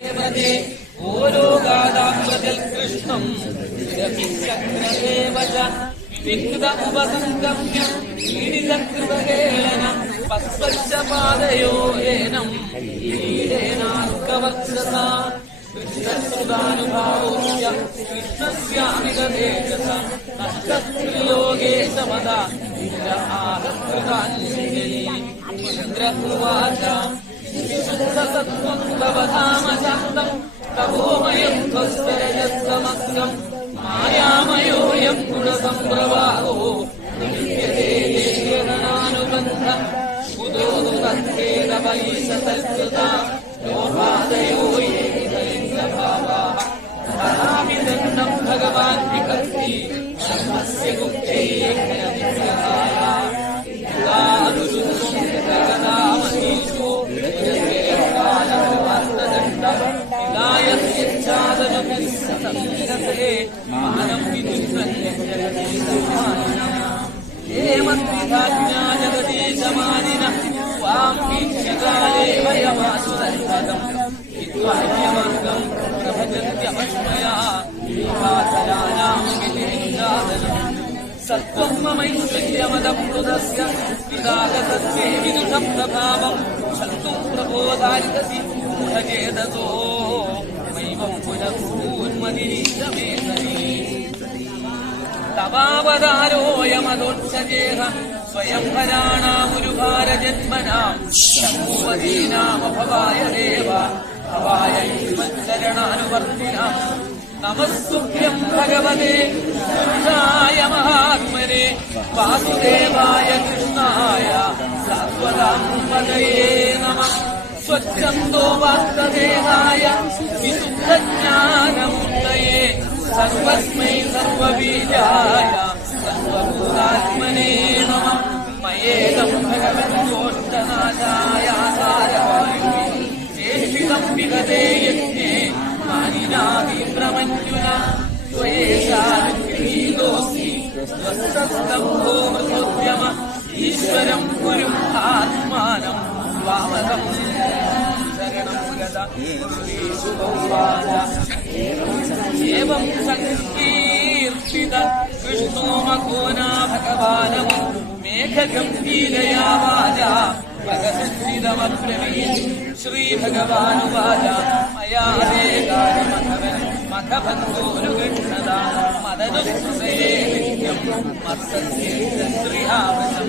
ഓരോ ഗാഥാംബജൽ കൃഷ്ണം വിവിക്ത ഉപസംഗമ്യം പീഡിതകൃതകേളനം പസ്പർശപാദയോനം ഈടേനാർക്കവർച്ചസ കൃഷ്ണസുതാനുഭാവോസ്യ കൃഷ്ണസ്യാമിതേജസ നഷ്ടസ്ത്രിലോകേശമത ഇന്ദ്രആഹൃതാഞ്ജലി ഇന്ദ്രവാച വിശുദ്ധസത്വം തവധാമശാന്തം തപോമയം ത്വസ്തരജസ്തമസ്കം മായാമയോയം ഗുണസംപ്രവാഹോ നിത്യദേനാനുബന്ധ ഉദോതു തത്തേതവൈശതൽകൃത ലോഭാദയോ യേലിംഗഭാവാഃ ധരാമിദണ്ഡം ഭഗവാൻ വികർത്തി ധർമ്മസ്യ ഗുപ്തൈകരവിഗ്രഹായ യുഗാനുരുദ്ധം ജഗദാമതീശോ മാനം ജഗദീശമാനിന വാം വീക്ഷ്യകാലേ വയമാസുതൽപദം വിദ്വാന്യമാർഗം പ്രഭജന്യമശ്മയാ വിഭാസരാനാം വിധിനിഷാദനം സത്വം മമൈശ്വര്യമദമൃതസ്യ വിദാഗതസ്യേ വിദുഷം പ്രഭാവം ശക്തും പ്രബോധാരിതസി മൂഢചേതസോ മൈവം പുനഃപൂന്മതിരീശമേതനീ തവാവതാരോയമതോക്ഷജേഹ സ്വയം ഹരാണാമുരുഭാരജന്മനാം ശംഭുവദീനാമഭവായ ദേവ ഭവായ യുഷ്മച്ചരണാനുവർത്തിനാം നമസ്തുഭ്യം ഭഗവതേ പുരുഷായ മഹാത്മനെ വാസുദേവായ കൃഷ്ണായ സാത്വതാംബതയേ നമഃ സ്വച്ഛന്തോ വാസ്തദേഹായ വിശുദ്ധജ്ഞാനമൂർത്തയേ സർവസ്മൈ സർവബീജായ സർവഭൂതാത്മനേ നമഃ മയേദം ഭഗവന്തോഷ്ടനാശായ ആചാരവായുഃ ചേഷിതം വിഗതേ യജ്ഞേ മാനിനാതീന്ദ്രമഞ്ജുന ത്വയേഷാനുഗൃഹീതോऽസ്മി സ്വസ്തസ്തംഭോ മൃതോദ്യമ ഈശ്വരം ഗുരും ആത്മാനം വാമകം ശരണം ഗത ഏവം സങ്കീർത്തിത കൃഷ്ണോ മഘോനാ ഭഗവാനം മേഘഗംഭീരയാ വാചാ ഭഗവദ്ഗീതമബ്രവീത് ശ്രീഭഗവാനുവാച മയാ മഖഭന്തോരുഗൃഹ്ണത മദനുസ്മൃതയേ നിത്യം മർത്തസ്യേന്ദ്രിയാവശം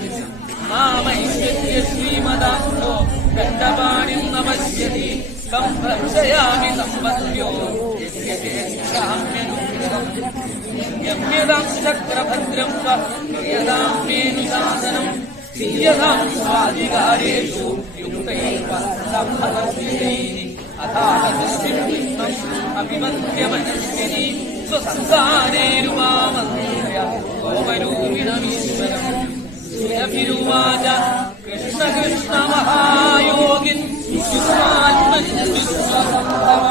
മാമൈശ്വര്യ ശ്രീമദാന്തോ ദണ്ഡപാണിം നമസ്യതി കം ഭക്ഷയാമി സംവദ്യോ യമ്യതാം ചക്രഭദ്രം യദാം മേനുശാസനം യഥാം സ്വാധികാരേഷു യുക്തൈർവസ്തംഭവദ്ഭിരൈः അഥാഹതസ്മിം അഭിമന്യമനസ്വിനി സ്വസംസാരേരുമാമന്ത്ര്യ ഗോപരൂപിണമീശ്വരം സുരഭിരുവാച കൃഷ്ണ കൃഷ്ണ മഹായോഗിൻ യുഷ്മാത്മനിശ്വസംഭവ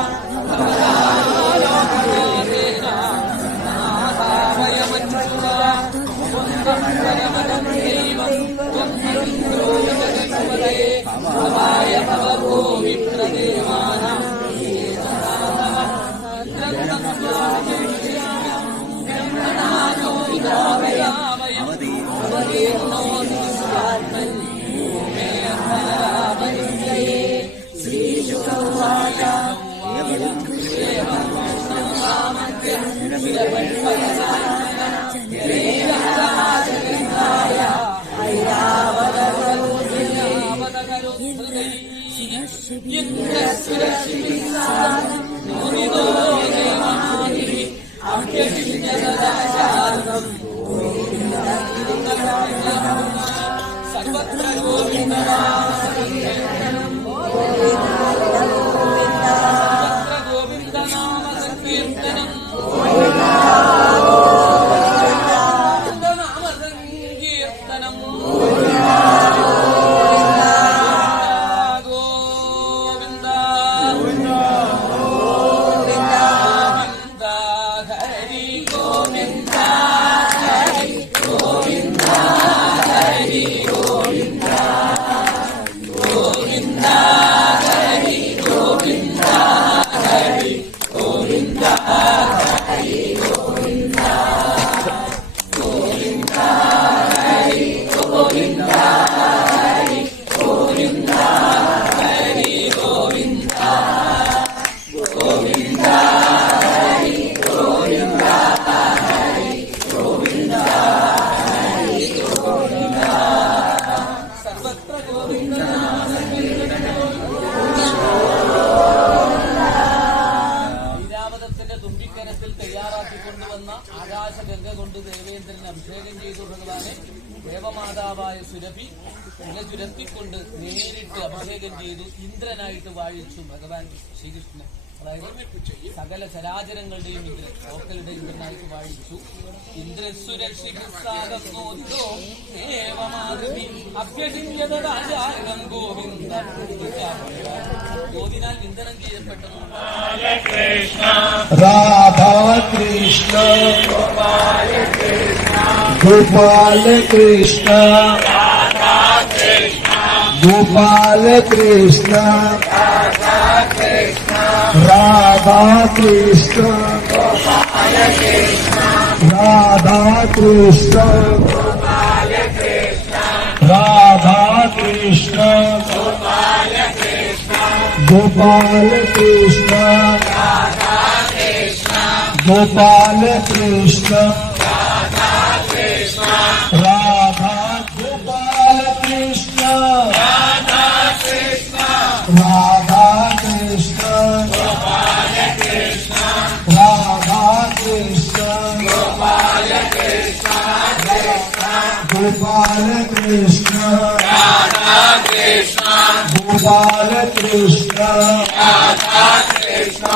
ഇങ്ങനെ ചുരത്തിക്കൊണ്ട് നേരിട്ട് അഭിഷേകം ചെയ്തു ഇന്ദ്രനായിട്ട് വാഴിച്ചു ഭഗവാൻ ശ്രീകൃഷ്ണൻ. അതായത് സകല ചരാചരങ്ങളുടെയും ഇന്ദ്രൻ, ലോക്കലുടെ ഇന്ദ്രനായിട്ട് വാഴിച്ചു. ഇന്ദ്രസുരക്ഷിതോ അഭ്യസിഞ്ഞതാചാരം ഗോവിന്ദ ഗോവിനാൽ നിന്ദനം ചെയ്യപ്പെട്ടത് राधा कृष्ण गोपाल कृष्ण गोपाल कृष्ण राधा कृष्ण राधा कृष्ण राधा कृष्ण गोपाल कृष्ण गोपाल कृष्ण राधा गोपाल कृष्ण राधा कृष्ण राधा कृष्ण गोपाल कृष्ण राधा कृष्ण गोपाल कृष्ण गोपाल कृष्ण राधा कृष्ण गोपाल कृष्ण राधा कृष्ण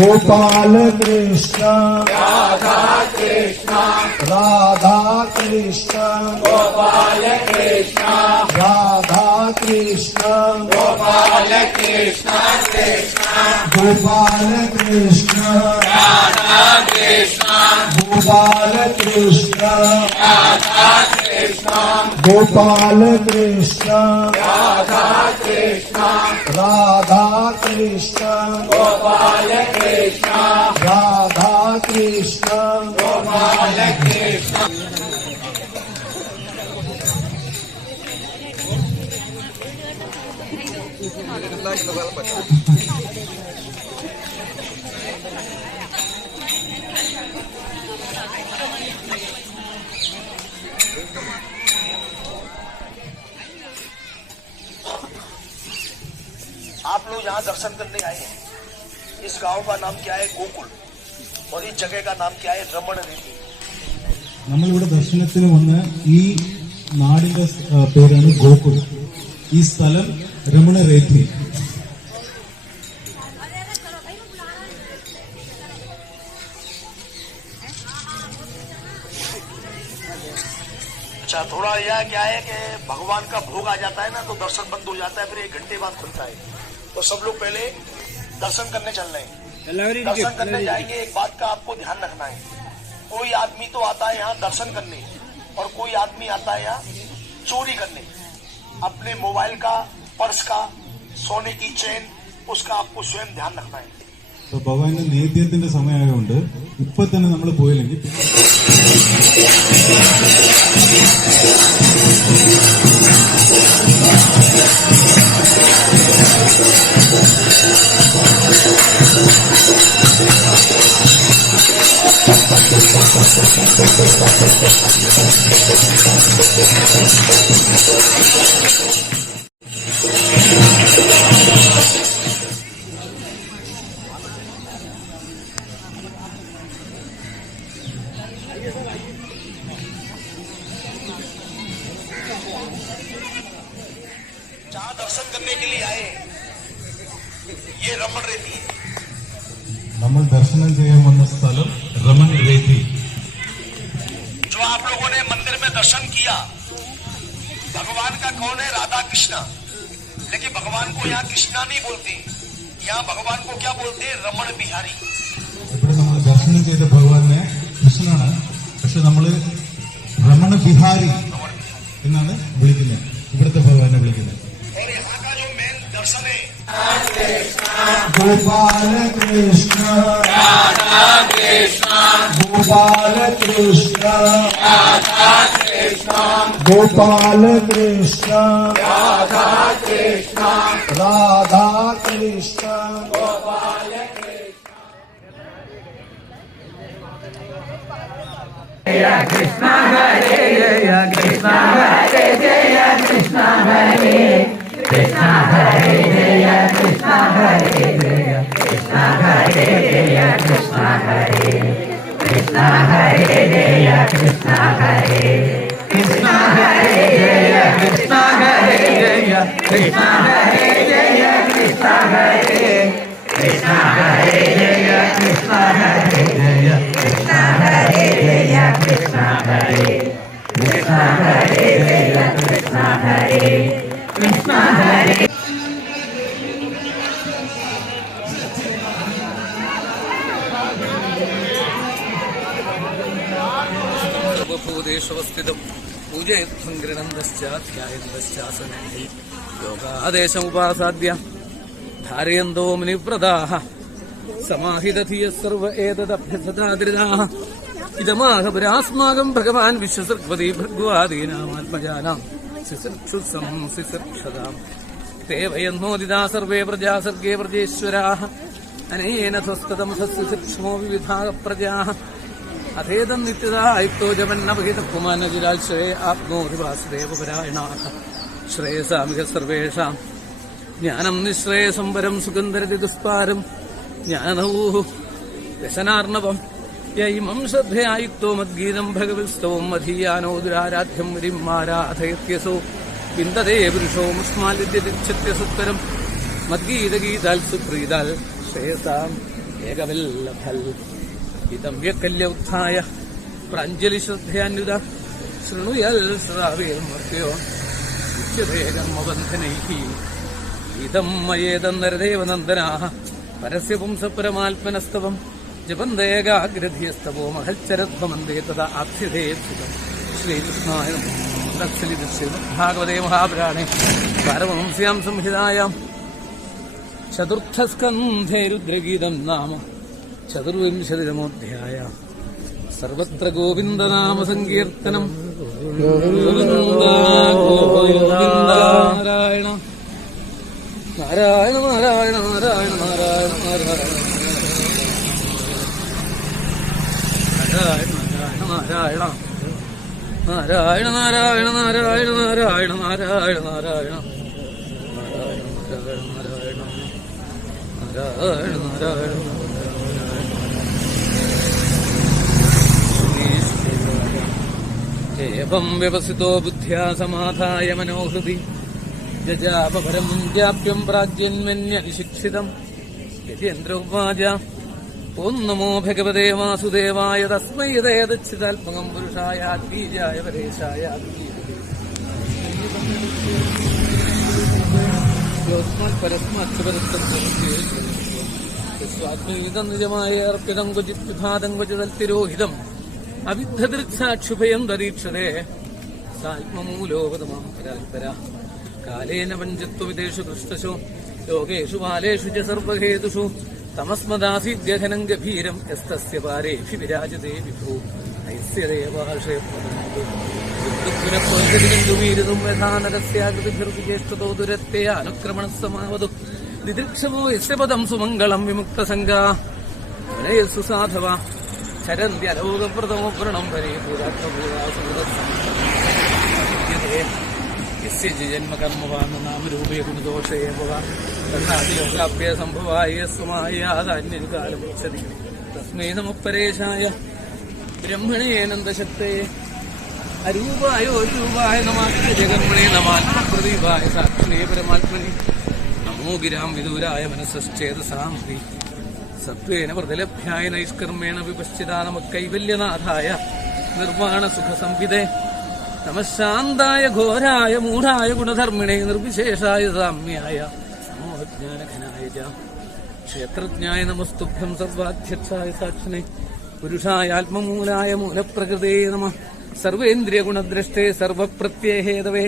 गोपाल कृष्ण राधा कृष्ण राधा कृष्ण गोपाल कृष्ण राधा कृष्ण गोपाल कृष्ण गोपाल कृष्ण राधा कृष्ण गोपाल कृष्ण राधा कृष्ण गोपाल कृष्ण राधा कृष्ण राधा कृष्ण गोपाल कृष्ण राधा कृष्ण गोपाल कृष्ण आप लोग यहाँ दर्शन करने आए हैं। इस गांव का नाम क्या है? गोकुल। और इस जगह का नाम क्या है? रमण रेती। നമ്മളിവിടെ ദർശനത്തിന് വന്ന ഈ നാടിന്റെ പേരാണ് ഗോകുൽ. ഈ സ്ഥലം രമണ രേത്തി. अच्छा, थोड़ा यह क्या है कि भगवान का भोग आ जाता है ना, तो दर्शन बंद हो जाता है, फिर 1 घंटे बाद खुलता है। तो सब लोग पहले दर्शन करने चल रहे हैं। दर्शन करने जाएंगे, एक बात का आपको ध्यान रखना है। कोई आदमी तो आता है यहाँ दर्शन करने, और कोई आदमी आता है यहाँ चोरी करने। अपने मोबाइल का, पर्स का, सोने की चेन, उसका आपको स्वयं ध्यान रखना है। അപ്പൊ ഭഗവാന്റെ നേദ്യത്തിന്റെ സമയമായതുകൊണ്ട് ഇപ്പൊ തന്നെ നമ്മൾ പോയില്ലെങ്കിൽ जहाँ दर्शन करने के लिए आए, ये रमण रेती है। നമ്മൾ ദർശനം ചെയ്യാൻ വന്ന സ്ഥലം രമൺ രേത്തി. जो आप लोगों ने मंदिर में दर्शन किया, भगवान का कौन है? राधा कृष्ण। लेकिन भगवान को यहाँ कृष्णा नहीं बोलते, यहाँ भगवान को क्या बोलते हैं? रमण बिहारी। ഇവിടെ നമ്മൾ ദർശനം ചെയ്ത ഭഗവാനെ കൃഷ്ണനാണ്, പക്ഷെ നമ്മള് രമണ ബിഹാരി എന്നാണ് വിളിക്കുന്നത്, ഇവിടുത്തെ ഭഗവാനെ വിളിക്കുന്നത്. और यहाँ का जो मेन दर्शन है, Gopal Krishna Radha Krishna Gopal Krishna Radha Krishna Gopal Krishna Radha Krishna Radha Krishna Gopal Krishna Hare Krishna Hare Jaya Krishna Hare Krishna Hare Jaya Krishna Hare Jaya Krishna Hare Jaya Krishna Hare Krishna Hare Jaya Krishna Hare Krishna Hare സർവഭൂതേഷവസ്ഥിതം പൂജയത്വം ഗൃഹന്തശ്ചാധ്യായന്തശ്ചാസനേ യോഗാദേശമുപാസാദ്യ ധാരയന്തോ മുനിവ്രതാഃ സമാഹിതധിയഃ സർവ ഏതദഭ്യസതാദൃതാഃ ഇദമാഹ പുരാസ്മാകം ഭഗവാൻ വിശ്വസർവതി ഭർഗവാദീനാമാത്മജാനാം ശിശിർക്ഷുസം ശിശിർക്ഷതാം തേ വയന്നോദിതാ സർവേ പ്രജാ സർഗേ പ്രജേശ്വരാഃ അനേന സ്വസ്തതം സസ്യശിക്ഷമോ വിവിധാഃ പ്രജാഃ അഥേതം നിത്യതായുക്തോ ജപന്നവഹിതകുമാനജിരാശ്രയേ ആപ്നോതി വാസുദേവപരായണാഃ ശ്രേയസാമിക സർവേഷാം ജ്ഞാനം നിശ്രേയസം വരം സുഗന്ധരതി ദുഷ്പാരം ജ്ഞാനനൗഃ വ്യസനാർണവം യൈമം ശ്രദ്ധയായുക്തോ മദ്ഗീതം ഭഗവത്സ്തവം മധീയാനോ ദുരാരാധ്യം മുരിമാരാധയത്യസോ വിന്ദതേ പുരുഷോ മുഷ്മാലിദ്യതിച്ഛത്യസുത്തരം മദ്ഗീതഗീതാൽ സുപ്രീതാൽ ശ്രേയസാം ഏകവല്ലഭൽ ഇതം വ്യക്കല്യൗത്ഥായ പ്രാഞ്ജലി ശ്രദ്ധയാന്വിത ശൃണുയൽ ശ്രാവേർമർത്യോ ഉച്യതേ കർമ്മബന്ധനൈഃ ഇതം മയേതം നരദേവനന്ദനാഃ പരസ്യ പുംസപരമാത്മനസ്തവം ജപന്തേകാഗ്രധിയസ്തവോ മഹൽച്ചരധ്വമന്തേ തഥാ ആപ്സ്യതേത്സുതം ശ്രീകൃഷ്ണായ ഭാഗവതേ മഹാപുരാണേ പാരമഹംസ്യാം സംഹിതായാം ചതുർത്ഥസ്കന്ധേ രുദ്രഗീതം നാമ ചതുർവിംശതിതമോധ്യായ സർവത്ര ഗോവിന്ദനാമ സങ്കീർത്തനം ഗോവിന്ദ ഗോവിന്ദ നാരായണ നാരായണ നാരായണ നാരായണ നാരായണ നാരായണ നാരായണ നാരായണ നാരായണ നാരായണ നാരായണ നാരായണ നാരായണ നാരായണ നാരായണ നാരായണ ഏവം വ്യവസിതോ ബുദ്ധ്യാ സമാധായ മനോഹൃതി ജജാപരം ജാപ്യം പ്രാഗ്യന്മന്യനിശിക്ഷിതം യതീന്ദ്രോവാച ഓം നമോ ഭഗവതേ വാസുദേവായ തസ്മൈ യഥേതച്ഛിതാത്മകം പുരുഷായ ബീജായ പരേശായ സ്വാത്മീതം നിജമായ അർപ്പിതം ക്വചിത് വിഭാതം ക്വചിതൽത്തിരോഹിതം അവിദ്ധദൃക്സാക്ഷുഭയം ദരീക്ഷതേ സാത്മമൂലോപതമാം പരാൽപര കാലേന പഞ്ചത്വവിദേശു കൃഷ്ടശോ ലോകേഷു ബാലേഷു ച സർവഹേതുഷു തമസ്മദാസീദ്യഘനം ഗഭീരം യസ്തസ്യ പാരേഷു വിരാജതേ വിഭൂ ഐസ്യദേവാശയീരുതും യഥാനരസ്യാകൃതിഭിർവിജേഷ്ടതോ ദുരത്തെ അനുക്രമണ സമാവതു ദിദൃക്ഷമോ യസ്യ പദം സുമംഗളം വിമുക്തസംഗാ സുസാധവ ചരന്ത്യലോകപ്രദമോ വ്രണം വരേ ജന്മകർമ്മവാന്ന് നാമരൂപേ ഗുണദോഷേ തന്നാദിയോഗ്രാഭ്യ സംഭവായ സ്വമായാധാന്യകാലം ഉച്ചതി തസ്മൈ നമഃ പരേശായ ബ്രഹ്മണേനന്ദശക്തേ അരൂപായ രൂപായ നമഃ ജഗന്മണേ നമാത്മപ്രദീപായ സാക്ഷിണേ പരമാത്മനി നമോ ഗിരാം വിദൂരായ മനസ്സശ്ചേതസാം സത്വേന പ്രതിലഭ്യായ നൈഷ്കർമ്മേണ വിപശ്ചിതാ നമഃ കൈവല്യനാഥായ നിർവാണ സുഖസംവിദേ നമഃശാന്തായ ഘോരായ മൂഢായ ഗുണധർമ്മിണേ നിർവിശേഷായ സാമ്യായ സമോഹജ്ഞാനഘനായ ച ക്ഷേത്രജ്ഞായ നമസ്തുഭ്യം സർവാധ്യക്ഷായ സാക്ഷിണേ പുരുഷായ ആത്മമൂലായ മൂലപ്രകൃതേ നമഃ സർവേന്ദ്രിയഗുണദ്രഷ്ടേ സർവപ്രത്യയഹേതവേ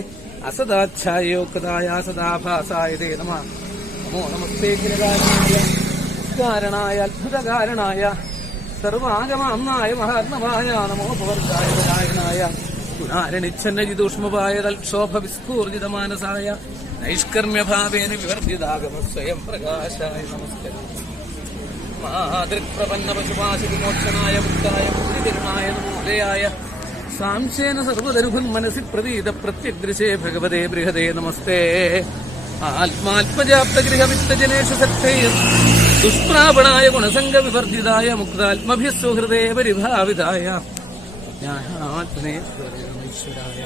അസദാച്ഛായോക്തായ സദാഭാസായ തേ നമഃ നമോ നമസ്തേ കാരണായ അത്ഭുതകാരണായ സർവാഗമാംനായ മഹാത്മവായ നമോ പവർഗായ നാരായണായ ഗുണാരണിച്ഛന്നജിദൂഷ്മപായ തൽക്ഷോഭ വിസ്ഫൂർജിതമാനസായ നൈഷ്കർമ്മ്യഭാവേന വിവർജിതാഗമ സ്വയം പ്രകാശായ നമസ്കരം മാതൃക്പ്രപന്ന പശുപാശുവിമോക്ഷനായ മുക്തായ മുക്തികരമായ നമോദയായ സാംശേന സർവതരുഭുൻ മനസി പ്രതീത പ്രത്യഗ്രശേ ഭഗവതേ ബൃഹദേ നമസ്തേ ആത്മാത്മജാപ്തഗൃഹവിത്തജനേഷു സക്തേ ദുഷ്പ്രാപണായ ഗുണസംഗവിവർജിതായ മുക്താത്മഭിः സുഹൃദേ പരിഭാവിതായ ജ്ഞാനാത്മനേശ്വരായ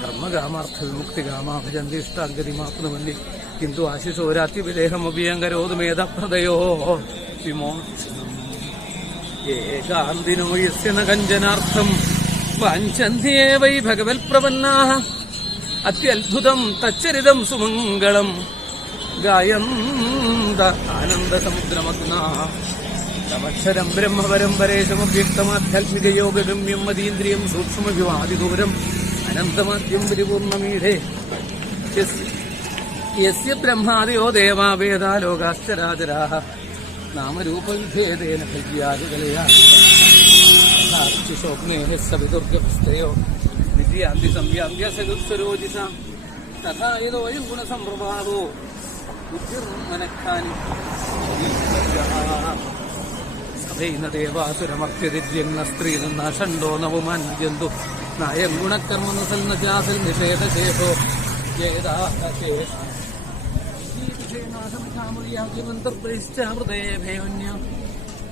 ധർമ്മകാമാർത്ഥ വിമുക്തികാമാ ഭജന്തി ഇഷ്ടാംഗതിമാപ്നുവന്തി കിന്തു ആശിഷോരാത്തിവിദേഹമഭിയങ്കരോധമേധപ്രദയോ വിമോക്ഷണം ഏകാന്തിനോ യസ്യ ന കഞ്ചനാർത്ഥം വാഞ്ചന്ത്യേ വൈ ഭഗവത്പ്രപന്നാഃ അത്യത്ഭുതം തച്ചരിതം സുമംഗളം ഗായന്ത ആനന്ദസമുദ്രമഗ്നാഃ തമക്ഷരം ബ്രഹ്മപരം പരേശമവ്യക്തമാധ്യാത്മികയോഗഗമ്യം മതീന്ദ്രിയം സൂക്ഷ്മവിവാദിദൂരം അനന്തമാദ്യം പരിപൂർണമീഢേ യസ്യ ബ്രഹ്മാദിയോ ദേവാ വേദാ ലോകാശ്ചരാചരാഃ നാമരൂപവിഭേദേന ഭജ്യാദികലയാശോഗ്നേഃ സവിതുർഗപുസ്തയോ വിദ്യാന്തി സംവ്യാപ്യ സകുത്സരോജിഷാം തഥാ യതോയം ഗുണസമ്പ്രഭാവോ ബുദ്ധിർമനഃഖാനി സഭൈന ദേവാസുരമർത്യതിര്യന്ന സ്ത്രീന്ന ഷണ്ടോ നവുമാന്യന്തു നായം ഗുണകർമ്മ സന്നജാസൽ നിഷേധശേഷോ ജേതാശേഷ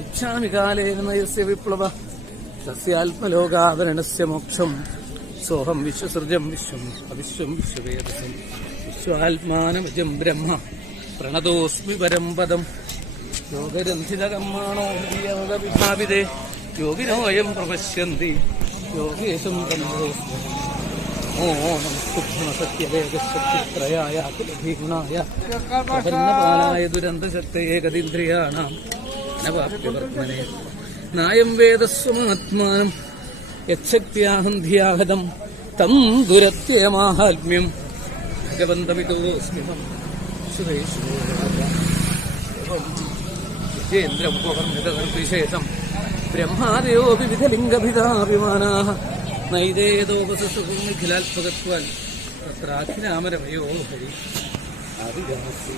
ഇച്ഛാമി കാലേന നയസ്യ വിപ്ലവ തസ്യാത്മലോകാവരണസ്യ മോക്ഷം സോഹം വിശ്വസൃജം വിശ്വം അവിശ്വം വിശ്വവേദസം വിശ്വാത്മാനമജം ബ്രഹ്മ പ്രണതോസ്മി പരം പദം യോഗരന്ധിതകർമാണോ ഹൃദയവിഭാവിതേ യോഗിനോയം പ്രപശ്യന്തി യോഗേശം തന്നോസ്മി നമോ നമസ്തുഭ്രണസത്യവേഗശക്തിത്രയായ അഖിലഭീഗുണായ പ്രപന്നപാലായ ദുരന്തശക്തയേ ഗതീന്ദ്രിയാണാം അനവാപ്യവർമ്മനെ നായം വേദസ്വമാത്മാനം യച്ഛക്തിയാഹം ധിയാഹതം തം ദുരത്യമാഹാത്മ്യം ഭഗവന്തമിതോസ്മിഹം സുരേശ്വരേന്ദ്രമുപവർമ്മിതവിശേഷം ബ്രഹ്മാദയോപി വിധലിംഗഭിതാഭിമാനാഃ നൈതേതോപസസുഖിലാത്മകത്വാൻ തത്രാഖിലാമരമയോ ഹരി ആദിവാസി